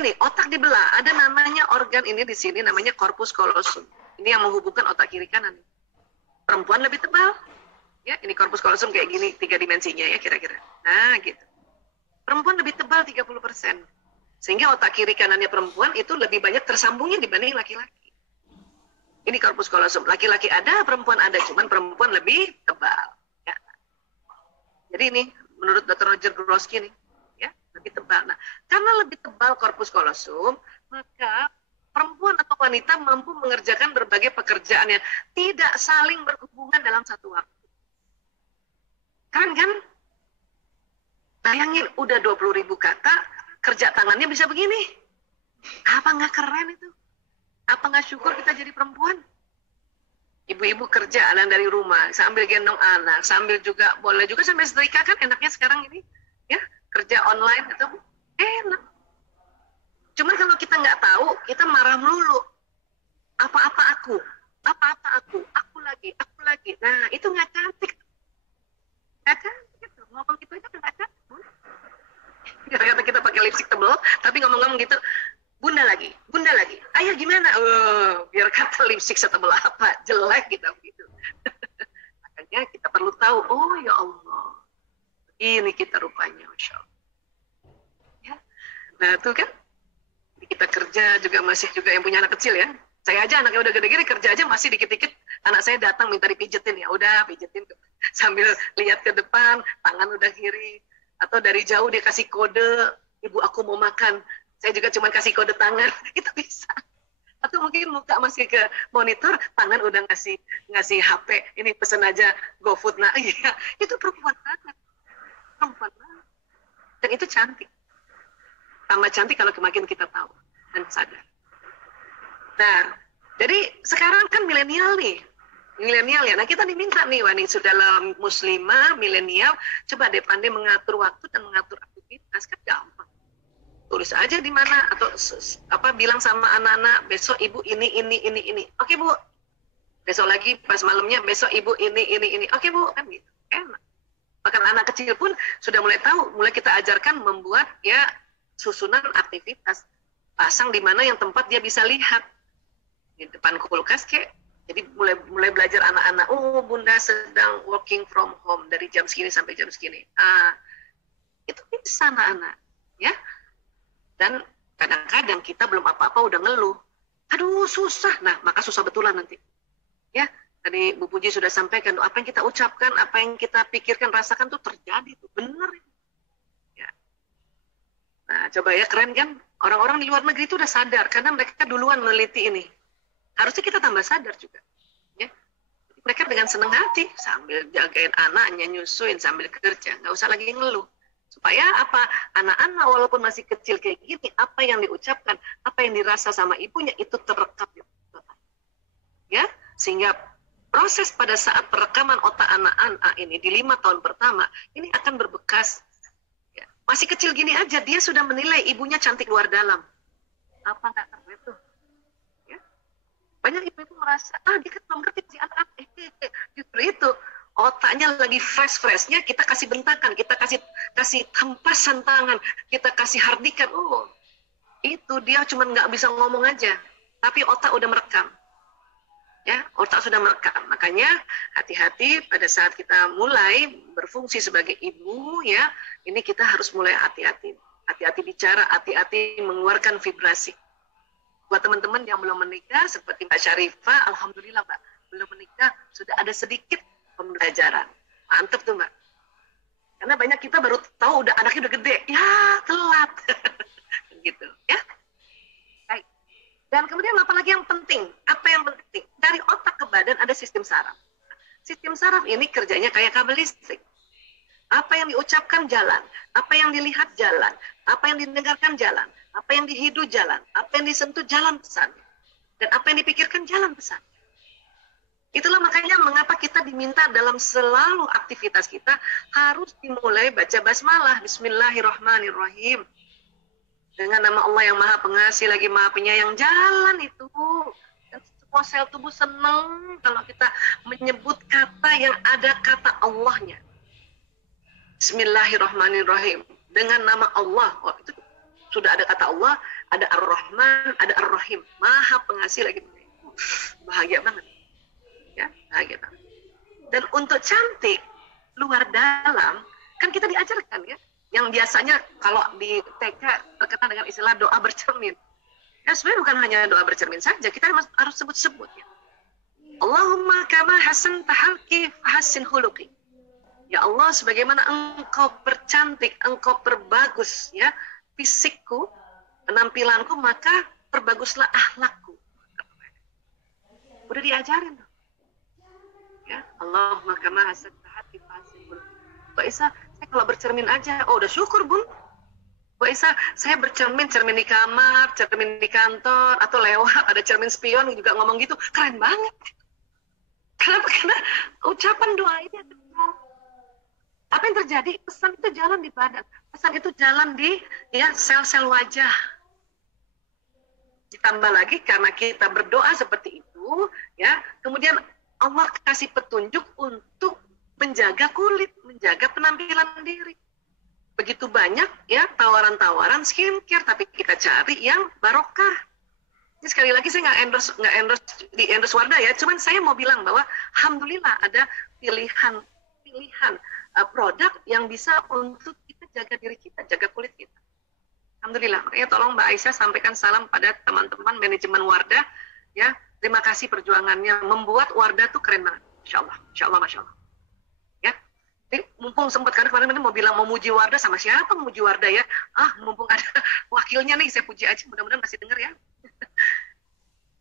Ini otak dibelah, ada namanya organ ini di sini namanya corpus callosum. Ini yang menghubungkan otak kiri kanan. Perempuan lebih tebal, ya ini corpus callosum kayak gini 3 dimensinya ya kira-kira. Nah gitu. Perempuan lebih tebal 30%. Sehingga otak kiri kanannya perempuan itu lebih banyak tersambungnya dibanding laki-laki. Ini corpus callosum. Laki-laki ada, perempuan ada, cuman perempuan lebih tebal. Ya. Jadi ini menurut Dr. Roger Grosky nih, ya lebih tebal. Nah, karena lebih tebal corpus callosum, maka perempuan atau wanita mampu mengerjakan berbagai pekerjaan yang tidak saling berhubungan dalam satu waktu. Keren kan? Bayangin udah 20.000 kata, kerja tangannya bisa begini. Apa nggak keren itu? Apa nggak syukur kita jadi perempuan? Ibu-ibu kerja anak dari rumah, sambil gendong anak, sambil juga, boleh juga sambil setrika kan enaknya sekarang ini. Ya, kerja online itu enak. Cuman kalau kita nggak tahu, kita marah melulu. Apa-apa aku, aku lagi. Nah, itu nggak cantik. Nggak cantik gitu. Ngomong gitu aja nggak cantik. Kata kita pakai lipstick tebal, tapi ngomong-ngomong gitu, bunda lagi. Ayah gimana? Biar kata lipstick setebal apa, jelek gitu. Makanya kita perlu tahu, oh ya Allah, ini kita rupanya, Masya Allah. Ya. Nah itu kan, kita kerja juga masih juga yang punya anak kecil ya. Saya aja anaknya udah gede-gede kerja aja masih dikit-dikit anak saya datang minta dipijetin, ya udah pijetin sambil lihat ke depan, tangan udah kiri, atau dari jauh dia kasih kode, ibu aku mau makan, saya juga cuma kasih kode tangan, itu bisa. Atau mungkin muka masih ke monitor, tangan udah ngasih HP, ini pesen aja GoFood. Nah iya, itu perempuan banget. Dan itu cantik. Tambah cantik kalau makin kita tahu dan sadar. Nah, jadi sekarang kan milenial ya. Nah kita diminta nih, wah nih sudah muslimah, milenial, coba deh pandai mengatur waktu dan mengatur aktivitas, kan gampang. Tulis aja di mana atau bilang sama anak-anak besok ibu ini. Oke bu. Besok lagi pas malamnya besok ibu ini. Oke bu, kan gitu. Enak. Bahkan anak kecil pun sudah mulai tahu, mulai kita ajarkan membuat ya susunan aktivitas. Pasang di mana yang tempat dia bisa lihat. Di depan kulkas kek. Jadi mulai belajar anak-anak, oh bunda sedang working from home dari jam segini sampai jam segini. Itu bisa anak-anak, ya. Dan kadang-kadang kita belum apa-apa udah ngeluh. Aduh susah, nah maka susah betulan nanti. Ya, tadi Bu Puji sudah sampaikan, apa yang kita ucapkan, apa yang kita pikirkan, rasakan tuh terjadi, tuh benar. Ya. Nah coba ya, keren kan? Orang-orang di luar negeri itu udah sadar, karena mereka duluan meneliti ini. Harusnya kita tambah sadar juga. Ya. Mereka dengan senang hati, sambil jagain anaknya, nyusuin, sambil kerja. Nggak usah lagi ngeluh. Supaya apa? Anak-anak walaupun masih kecil kayak gini, apa yang diucapkan, apa yang dirasa sama ibunya, itu terekam. Ya, sehingga proses pada saat perekaman otak anak-anak ini, di 5 tahun pertama, ini akan berbekas. Ya. Masih kecil gini aja, dia sudah menilai ibunya cantik luar dalam. Apa nggak keren tuh? Banyak ibu-ibu merasa, dia kan belum ngerti si anak, justru itu otaknya lagi fresh-freshnya, kita kasih bentakan, kita kasih hempasan tangan, kita kasih hardikan, itu dia cuma nggak bisa ngomong aja, tapi otak udah merekam, ya otak sudah merekam. Makanya hati-hati pada saat kita mulai berfungsi sebagai ibu, ya ini kita harus mulai hati-hati bicara, hati-hati mengeluarkan vibrasi. Buat teman-teman yang belum menikah, seperti Mbak Syarifah, alhamdulillah Mbak, belum menikah, sudah ada sedikit pembelajaran. Mantep tuh Mbak. Karena banyak kita baru tahu, anaknya udah gede, ya telat. Gitu, ya. Baik. Dan kemudian apa lagi yang penting? Apa yang penting? Dari otak ke badan ada sistem saraf. Sistem saraf ini kerjanya kayak kabel listrik. Apa yang diucapkan jalan, apa yang dilihat jalan, apa yang didengarkan jalan, apa yang dihidu jalan, apa yang disentuh jalan pesan, dan apa yang dipikirkan jalan pesan. Itulah makanya mengapa kita diminta dalam selalu aktivitas kita harus dimulai baca basmalah, Bismillahirrahmanirrahim. Dengan nama Allah yang Maha Pengasih lagi Maha Penyayang, jalan itu. Dan semua sel tubuh senang kalau kita menyebut kata yang ada kata Allahnya. Bismillahirrahmanirrahim. Dengan nama Allah. Oh, itu sudah ada kata Allah, ada Ar-Rahman, ada Ar-Rahim, Maha Pengasih lagi. Bahagia banget. Ya, bahagia banget. Dan untuk cantik luar dalam, kan kita diajarkan ya, yang biasanya kalau di TK terkenal dengan istilah doa bercermin. Ya sebenarnya bukan hanya doa bercermin saja, kita harus sebut-sebut ya. Allahumma kama hasan tahalki fahasin huluki. Ya Allah, sebagaimana engkau percantik, engkau perbagus ya fisikku, penampilanku, maka perbaguslah akhlakku. Udah diajarin tuh. Ya, Allahumma kama hasan tahalki fahasin huluki. Mbak Isa, saya kalau bercermin aja, oh udah syukur bun. Mbak Isa, saya bercermin, cermin di kamar, cermin di kantor, atau lewat ada cermin spion juga ngomong gitu, keren banget. Kenapa? Karena ucapan doa ini apa yang terjadi? Pesan itu jalan di badan, pesan itu jalan di ya sel-sel wajah. Ditambah lagi karena kita berdoa seperti itu, ya kemudian Allah kasih petunjuk untuk menjaga kulit, menjaga penampilan diri. Begitu banyak ya tawaran-tawaran skincare, tapi kita cari yang barokah. Ini sekali lagi saya nggak endorse Wardah ya, cuman saya mau bilang bahwa alhamdulillah ada pilihan produk yang bisa untuk kita jaga diri kita, jaga kulit kita. Alhamdulillah. Makanya tolong Mbak Aisyah sampaikan salam pada teman-teman manajemen Wardah ya. Terima kasih perjuangannya membuat Wardah tuh keren banget. Insya Allah, Masya Allah. Ya. Jadi, mumpung sempat karena kemarin mau bilang mau muji Wardah, sama siapa muji Wardah ya? Mumpung ada wakilnya nih, saya puji aja, mudah-mudahan masih dengar ya.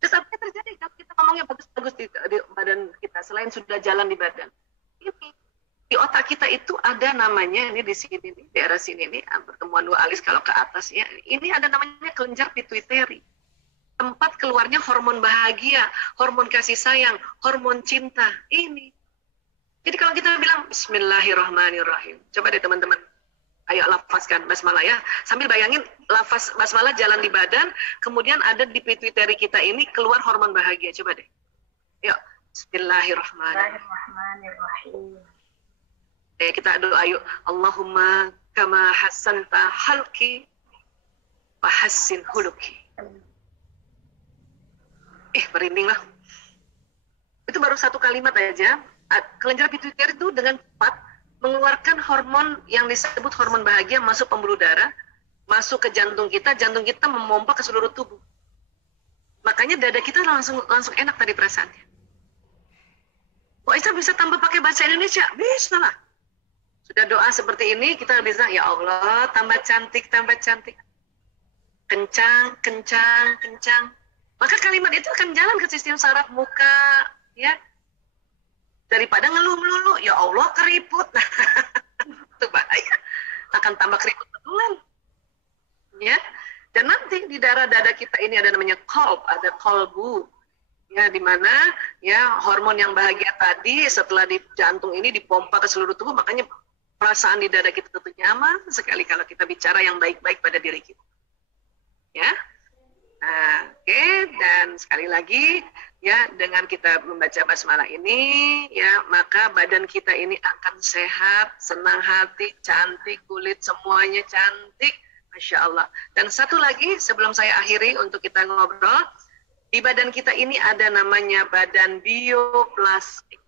Terus apa yang terjadi kalau kita ngomongnya bagus-bagus di badan kita selain sudah jalan di badan? Ini di otak kita itu ada namanya, ini di sini nih, daerah sini nih, pertemuan dua alis kalau ke atas ya. Ini ada namanya kelenjar pituitari. Tempat keluarnya hormon bahagia, hormon kasih sayang, hormon cinta. Ini. Jadi kalau kita bilang Bismillahirrahmanirrahim. Coba deh teman-teman. Ayo lafazkan basmalah ya. Sambil bayangin lafaz basmalah jalan di badan, kemudian ada di pituitari kita ini keluar hormon bahagia. Coba deh. Yuk. Bismillahirrahmanirrahim. Kita doa yuk. Allahumma kama hasanta halki wa hassin huluki. Merinding lah. Itu baru satu kalimat aja. Kelenjar pituitari itu dengan cepat mengeluarkan hormon yang disebut hormon bahagia masuk pembuluh darah, masuk ke jantung kita memompa ke seluruh tubuh. Makanya dada kita langsung enak tadi perasaannya. Kok Isa bisa tambah pakai bahasa Indonesia? Bisa lah. Sudah doa seperti ini, kita bisa, ya Allah, tambah cantik, kencang. Maka kalimat itu akan jalan ke sistem saraf muka, ya. Daripada ngeluh melulu, ya Allah keriput. Itu bahaya. Akan tambah keriput betulan. Ya. Dan nanti di darah dada kita ini ada namanya qalb, ada qalbu. Ya, di mana ya hormon yang bahagia tadi setelah di jantung ini dipompa ke seluruh tubuh, makanya perasaan di dada kita tentu nyaman sekali kalau kita bicara yang baik-baik pada diri kita. Ya. Oke, dan sekali lagi ya dengan kita membaca basmalah ini ya maka badan kita ini akan sehat, senang hati, cantik, kulit semuanya cantik, Masya Allah. Dan satu lagi sebelum saya akhiri untuk kita ngobrol, di badan kita ini ada namanya badan bioplastik.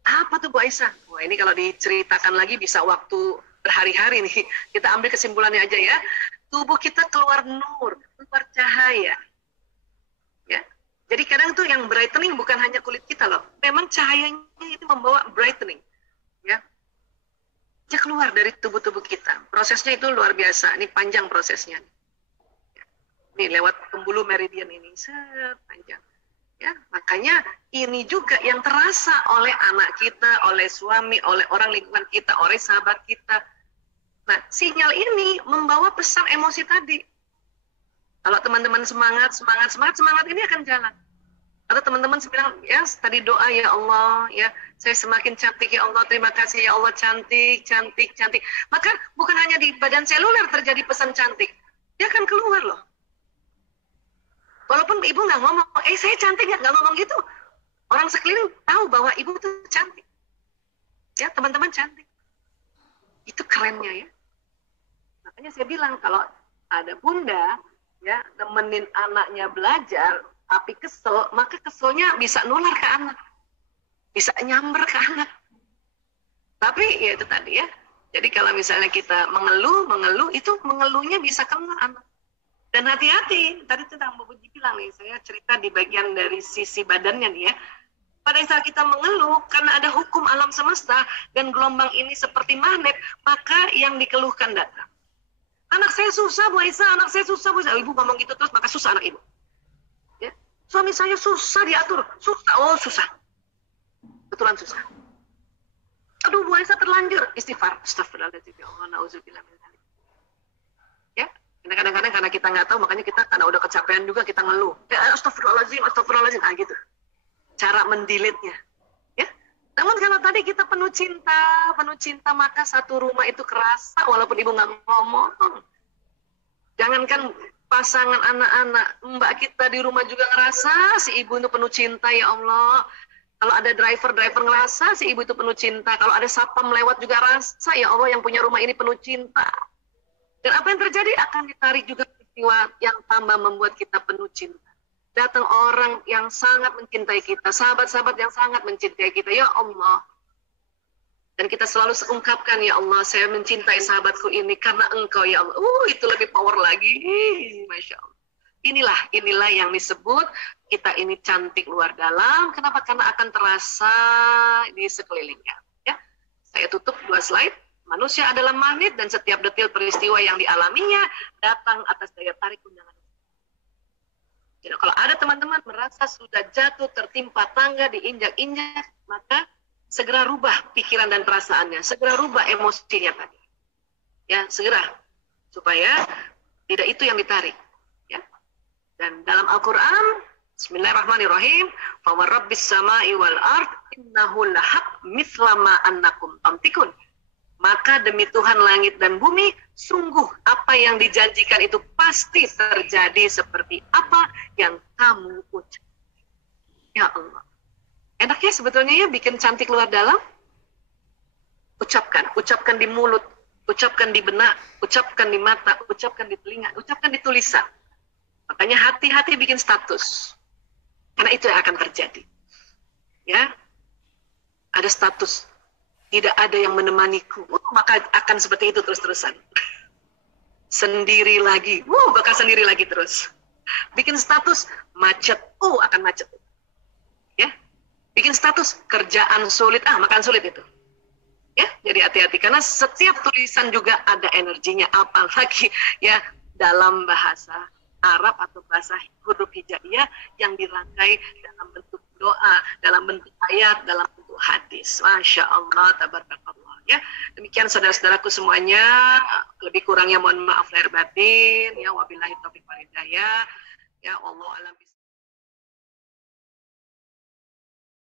Apa tuh Bu Aisyah? Wah ini kalau diceritakan lagi bisa waktu berhari-hari nih. Kita ambil kesimpulannya aja ya. Tubuh kita keluar nur, keluar cahaya. Ya. Jadi kadang tuh yang brightening bukan hanya kulit kita loh. Memang cahayanya itu membawa brightening. Ya. Dia keluar dari tubuh-tubuh kita. Prosesnya itu luar biasa. Ini panjang prosesnya. Ya. Nih lewat pembuluh meridian ini. Panjang. Ya, makanya ini juga yang terasa oleh anak kita, oleh suami, oleh orang lingkungan kita, oleh sahabat kita. Nah, sinyal ini membawa pesan emosi tadi. Kalau teman-teman semangat ini akan jalan. Atau teman-teman bilang, ya tadi doa ya Allah, ya saya semakin cantik ya Allah, terima kasih ya Allah, cantik. Maka bukan hanya di badan seluler terjadi pesan cantik, dia akan keluar loh. Walaupun ibu nggak ngomong, saya cantik nggak ngomong gitu. Orang sekeliling tahu bahwa ibu tuh cantik. Ya teman-teman cantik. Itu kerennya ya. Makanya saya bilang kalau ada bunda ya nemenin anaknya belajar tapi kesel, maka keselnya bisa nular ke anak, bisa nyamber ke anak. Tapi ya itu tadi ya, jadi kalau misalnya kita mengeluh itu mengeluhnya bisa kena anak. Dan hati-hati, tadi tentang Bu Puji bilang nih, saya cerita di bagian dari sisi badannya nih ya. Pada saat kita mengeluh, karena ada hukum alam semesta, dan gelombang ini seperti magnet, maka yang dikeluhkan datang. Anak saya susah, Bu Aisyah, anak saya susah, Bu Aisyah. Ibu ngomong gitu terus, maka susah anak ibu. Ya. Suami saya susah diatur, susah, oh susah. Betulan susah. Aduh, Bu Aisyah terlanjur, istighfar. Astagfirullahaladzim, ya Allah, na'udzubillah min dzalik. Ya. Karena kadang-kadang karena kita nggak tahu, makanya kita karena udah kecapean juga kita ngeluh. Ya, astagfirullahaladzim, astagfirullahaladzim. Ah gitu. Cara mendelete-nya. Ya. Namun kalau tadi kita penuh cinta, maka satu rumah itu kerasa walaupun ibu nggak ngomong. Jangankan pasangan anak-anak, mbak kita di rumah juga ngerasa si ibu itu penuh cinta, ya Allah. Kalau ada driver ngerasa si ibu itu penuh cinta. Kalau ada satpam lewat juga rasa, ya Allah yang punya rumah ini penuh cinta. Dan apa yang terjadi akan ditarik juga peristiwa yang tambah membuat kita penuh cinta. Datang orang yang sangat mencintai kita, sahabat-sahabat yang sangat mencintai kita, ya Allah. Dan kita selalu ungkapkan, ya Allah, saya mencintai sahabatku ini karena Engkau, ya Allah. Itu lebih power lagi. Masya Allah. Inilah yang disebut kita ini cantik luar dalam. Kenapa? Karena akan terasa di sekelilingnya. Ya, saya tutup 2 slide. Manusia adalah magnet dan setiap detil peristiwa yang dialaminya datang atas daya tarik undangan. Jadi kalau ada teman-teman merasa sudah jatuh, tertimpa tangga, diinjak-injak, maka segera rubah pikiran dan perasaannya, segera rubah emosinya tadi. Ya, segera. Supaya tidak itu yang ditarik. Ya. Dan dalam Al-Quran, Bismillahirrahmanirrahim, فَوَرَّبِّ السَّمَاءِ وَالْأَرْضِ إِنَّهُ لَحَقٌّ مِثْلَ مَا أَنَّكُمْ تَنْطِقُونَ. Maka demi Tuhan langit dan bumi, sungguh apa yang dijanjikan itu pasti terjadi seperti apa yang kamu ucap. Ya Allah. Enaknya sebetulnya ya bikin cantik luar dalam. Ucapkan di mulut, ucapkan di benak, ucapkan di mata, ucapkan di telinga, ucapkan di tulisan. Makanya hati-hati bikin status. Karena itu yang akan terjadi. Ya. Ada status. Tidak ada yang menemaniku, maka akan seperti itu terus-terusan. Sendiri lagi, bakal sendiri lagi terus. Bikin status macet, akan macet. Ya, bikin status kerjaan sulit, makan sulit itu. Ya, jadi hati-hati karena setiap tulisan juga ada energinya, apalagi ya dalam bahasa Arab atau bahasa huruf hijaiyah yang dirangkai dalam bentuk doa, dalam bentuk ayat, dalam bentuk hadis. Masya Allah, tabarakallah. Ya, demikian saudara-saudaraku semuanya. Lebih kurangnya mohon maaf lahir batin. Ya, wabillahi taufiq wal hidayah. Ya, wallahu a'lam.